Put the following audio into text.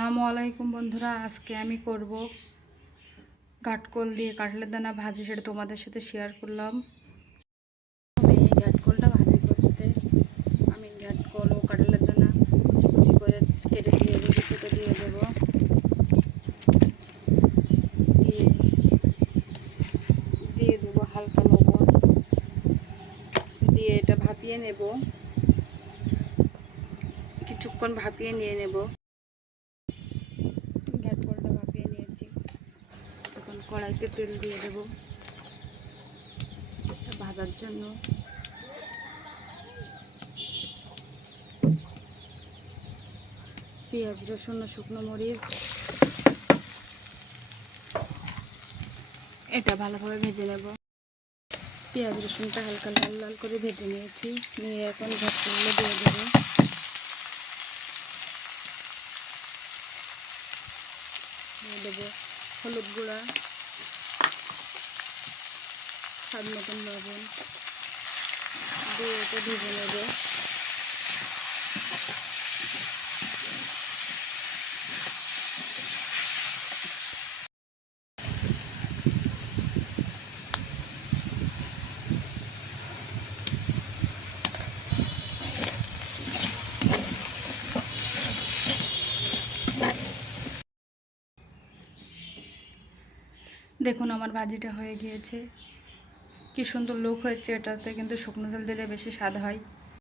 আসসালামু আলাইকুম বন্ধুরা, আজকে আমি করব ঘাটকোল দিয়ে কাঁঠালের দানা ভাজি, সেটা তোমাদের সাথে শেয়ার করলাম। এই ঘাটকোলটা ভাজি করতে আমি ঘাটকোল ও কাঁঠালের দানা কুচি কুচি করে কেটে দিয়ে কেটে দিয়ে দেবো। দিয়ে দেবো হালকা লবণ দিয়ে এটা ভাপিয়ে নেব, কিছুক্ষণ ভাপিয়ে নিয়ে নেব। ঘাটকোলটা ভাপিয়ে নিয়েছি, এখন কড়াইতে তেল দিয়ে দেবো ভাজার জন্য। পেঁয়াজ, রসুন ও শুকনো মরিচ এটা ভালোভাবে ভেজে নেব। পেঁয়াজ রসুনটা হালকা লাল লাল করে ভেজে নিয়েছি, নিয়ে এখন ঘাটকোলগুলো দিয়ে দেবো। দিয়ে দেবো হলুদ গুঁড়া, স্বাদ মতন লবণ দিয়ে এটা ভেজে নেব। দেখুন আমার ভাজিটা হয়ে গিয়েছে, কি সুন্দর লুক হয়েছে। এটাতে কিন্তু শুকনো তেল দিলে বেশি স্বাদ হয়।